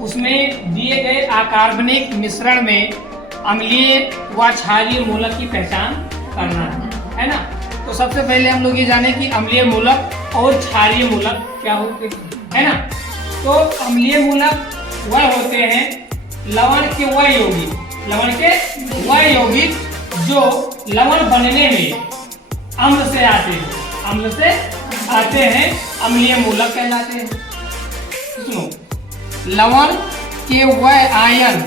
उसमें दिए गए अकार्बनिक मिश्रण में अम्लीय व क्षारीय मूलक की पहचान करना है ना। तो सबसे पहले हम लोग ये जाने कि अम्लीय मूलक और क्षारीय मूलक क्या होते हैं, है ना। तो अम्लीय मूलक वह होते हैं लवण के वह यौगिक, लवण के वह यौगिक जो लवण बनने में अम्ल से आते हैं, अम्ल से आते हैं, अम्लीय मूलक कहलाते हैं। सुनो, लवण के वह आयन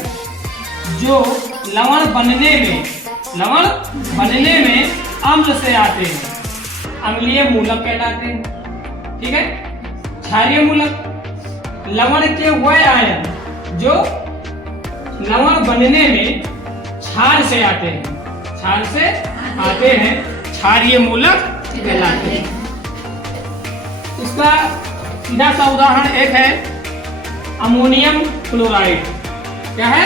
जो लवण बनने में अम्ल से आते हैं, अम्लीय मूलक कहलाते हैं। ठीक है। क्षारीय मूलक लवण के वह आयन जो लवण बनने में क्षार से आते हैं, क्षार से आते हैं, क्षारीय मूलक कहलाते हैं। इसका सीधा सा उदाहरण एक है अमोनियम क्लोराइड। क्या है?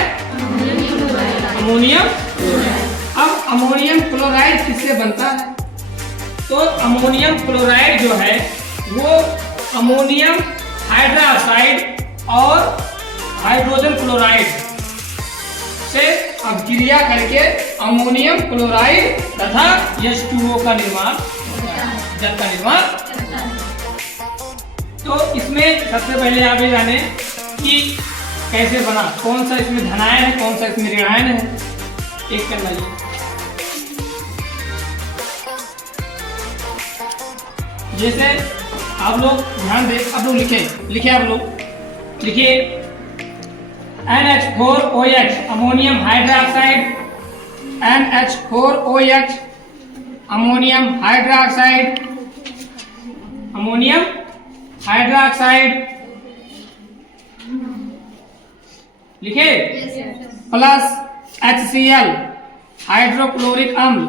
Ammonium chloride. अब अमोनियम क्लोराइड किससे बनता है? तो अमोनियम क्लोराइड जो है वो अमोनियम हाइड्रोक्साइड और हाइड्रोजन क्लोराइड से अभिक्रिया करके अमोनियम क्लोराइड तथा H2O का निर्माण, जल का निर्माण। तो इसमें सबसे पहले आप ये जाने कि कैसे बना, कौन सा इसमें धनायन है, कौन सा इसमें ऋणायन है। एक कर लीजिए। जैसे आप लोग ध्यान दें, आप लोग लिखे आप लोग लिखिए NH4OH ammonium hydroxide, NH4OH ammonium hydroxide, ammonium hydroxide लिखे, प्लस HCl हाइड्रोक्लोरिक अम्ल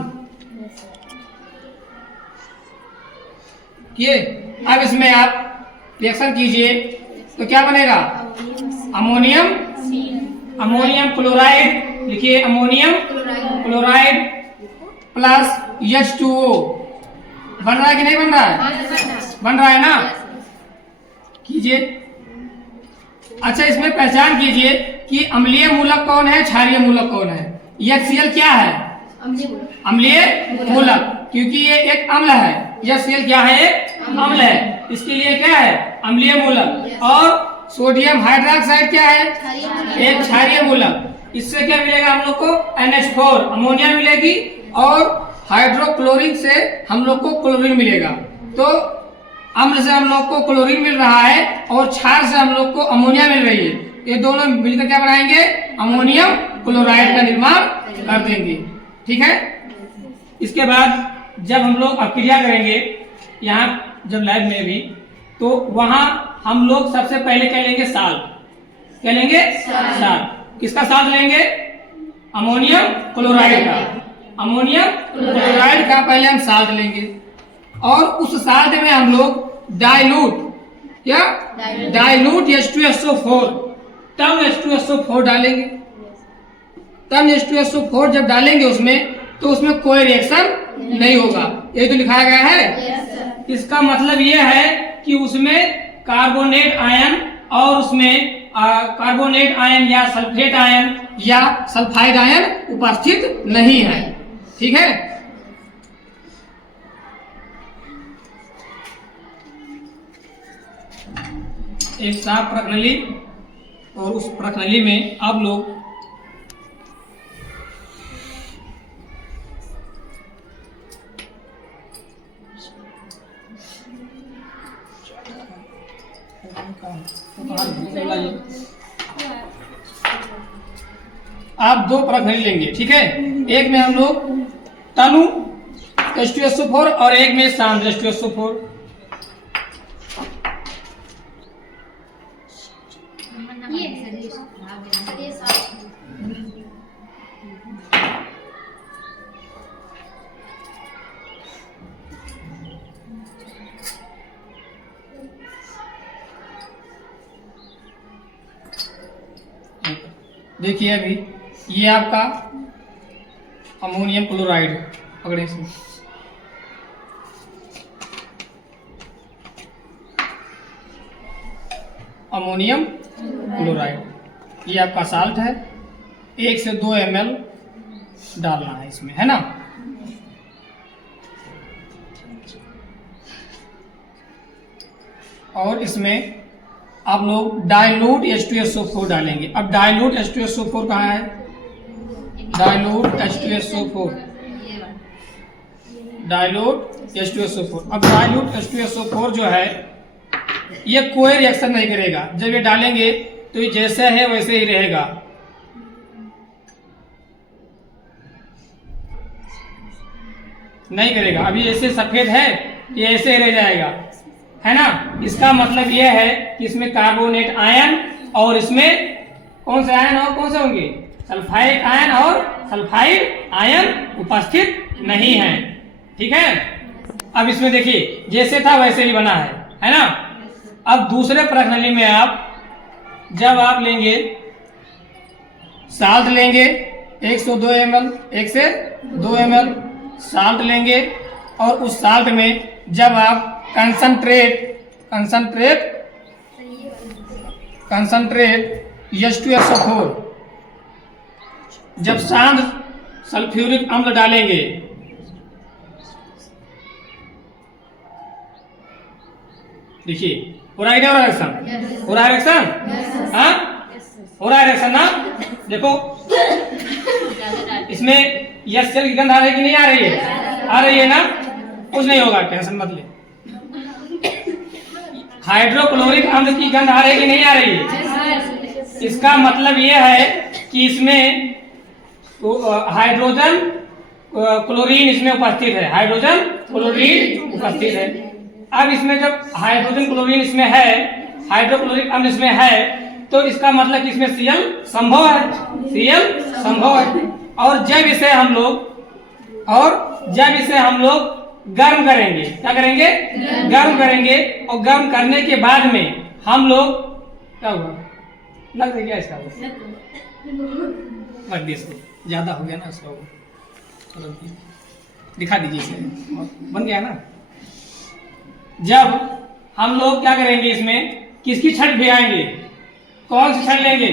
किए। अब इसमें आप रिएक्शन कीजिए तो क्या बनेगा? अमोनियम क्लोराइड लिखिए, अमोनियम क्लोराइड प्लस H2O। बन रहा है कि नहीं बन रहा है? बन रहा है ना। कीजिए। अच्छा, इसमें पहचान कीजिए कि अम्लीय मूलक कौन है, क्षारीय मूलक कौन है। HCl क्या है? अम्लीय मूलक, क्योंकि ये एक अम्ल है। HCl क्या है? एक अम्ल है, इसके लिए क्या है? अम्लीय मूलक। और सोडियम हाइड्रोक्साइड क्या है? एक क्षारीय मूलक। इससे क्या मिलेगा हम लोग को? NH4 अमोनिया मिलेगी और हाइड्रोक्लोरिन से हम लोग को क्लोरीन मिलेगा। तो अम्ल से हम लोग को क्लोरीन मिल रहा है और क्षार से हम लोग को अमोनिया मिल रही है। ये दोनों मिलकर क्या बनाएंगे? अमोनियम क्लोराइड का निर्माण कर देंगे। ठीक है। इसके बाद जब हम लोग अभिक्रिया करेंगे यहाँ जब लैब में भी, तो वहां हम लोग सबसे पहले क्या लेंगे? साल्ट। क्या लेंगे? साल्ट। किसका साल्ट लेंगे? अमोनियम क्लोराइड का। अमोनियम क्लोराइड का पहले हम साल्ट लेंगे और उस साल्ट में हम लोग डाइल्यूट H2SO4 तब H2SO4 डालेंगे। तब H2SO4 जब डालेंगे उसमें, तो उसमें कोई रिएक्शन नहीं होगा। ये तो लिखाया गया है। इसका मतलब ये है कि उसमें कार्बोनेट आयन और उसमें कार्बोनेट आयन या सल्फेट आयन या सल्फाइड आयन उपस्थित नहीं है। ठीक है। एक साफ प्रणाली, और उस प्रणाली में आप लोग आप दो प्रणाली लेंगे। ठीक है। एक में हम लोग तनु H2SO4 और एक में सांद्र H2SO4। देखिए अभी ये आपका अमोनियम क्लोराइड पकड़े से, अमोनियम क्लोराइड। ये आपका साल्ट है, 1 से 2 ml डालना है इसमें, है ना। और इसमें आप लोग डाइल्यूट H2SO4 डालेंगे। अब डाइल्यूट H2SO4 कहाँ है? Dilute H2SO4, dilute H2SO4। अब डाइल्यूट H2SO4 जो है ये कोई रिएक्शन नहीं करेगा। जब ये डालेंगे तो ये जैसे है वैसे ही रहेगा। नहीं करेगा। अभी ऐसे सफेद है, ये ऐसे ही रह जाएगा, है ना। इसका मतलब ये है कि इसमें कार्बोनेट आयन और इसमें कौन से आयन और कौन से होंगे? सल्फाइड आयन और सल्फाइड आयन उपस्थित नहीं है। ठीक है। अब इसमें देखिए जैसे था वैसे ही बना है ना। अब दूसरे प्रणाली में आप जब आप लेंगे साल्ट लेंगे 102 ml, 1 से 2 ml साल्ट लेंगे और उस साल्ट में जब आप कंसंट्रेट H2SO4 जब शांत सल्फ्यूरिक अम्ल डालेंगे, देखिए हो रहा है क्या? रिएक्शन हो रहा है, रिएक्शन हाँ हो रहा है, रिएक्शन ना। देखो इसमें यस की गंध आ रही है कि नहीं आ रही है? आ रही है ना। कुछ नहीं होगा, टेंशन मत ले। हाइड्रोक्लोरिक अम्ल की गंध आ रही है कि नहीं आ रही है? इसका मतलब यह है कि इसमें हाइड्रोजन क्लोरीन इसमें उपस्थित है, हाइड्रोजन क्लोरीन उपस्थित है। अब इसमें जब हाइड्रोजन क्लोरीन इसमें है, हाइड्रोक्लोरिक अम्ल इसमें है, तो इसका मतलब कि इसमें Cl संभव है, Cl संभव है। और जब इसे हम लोग गर्म करेंगे, क्या करेंगे? गर्म करेंगे। और गर्म करने के बाद में हम लोग क्या हुआ? लग रहा है इसका रख दिए, इसको ज्यादा हो गया ना, इसको चलो दिखा दीजिए इसे, बन गया ना। जब हम लोग क्या करेंगे, इसमें किसकी छड़ भिगाएंगे? कौन सी छड़ लेंगे?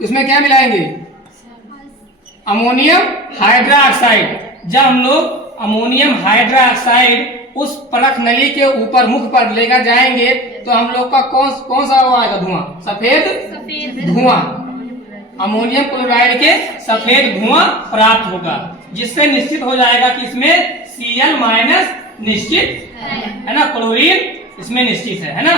इसमें क्या मिलाएंगे? Ammonium hydroxide. जब हम लोग अमोनियम हाइड्रोक्साइड उस परख नली के ऊपर मुख पर लेकर जाएंगे तो हम लोग का कौन सा वो आएगा? धुआं, सफेद धुआं। अमोनियम क्लोराइड के सफेद धुआं प्राप्त होगा, जिससे निश्चित हो जाएगा कि इसमें Cl- निश्चित है ना, क्लोरीन इसमें निश्चित है ना।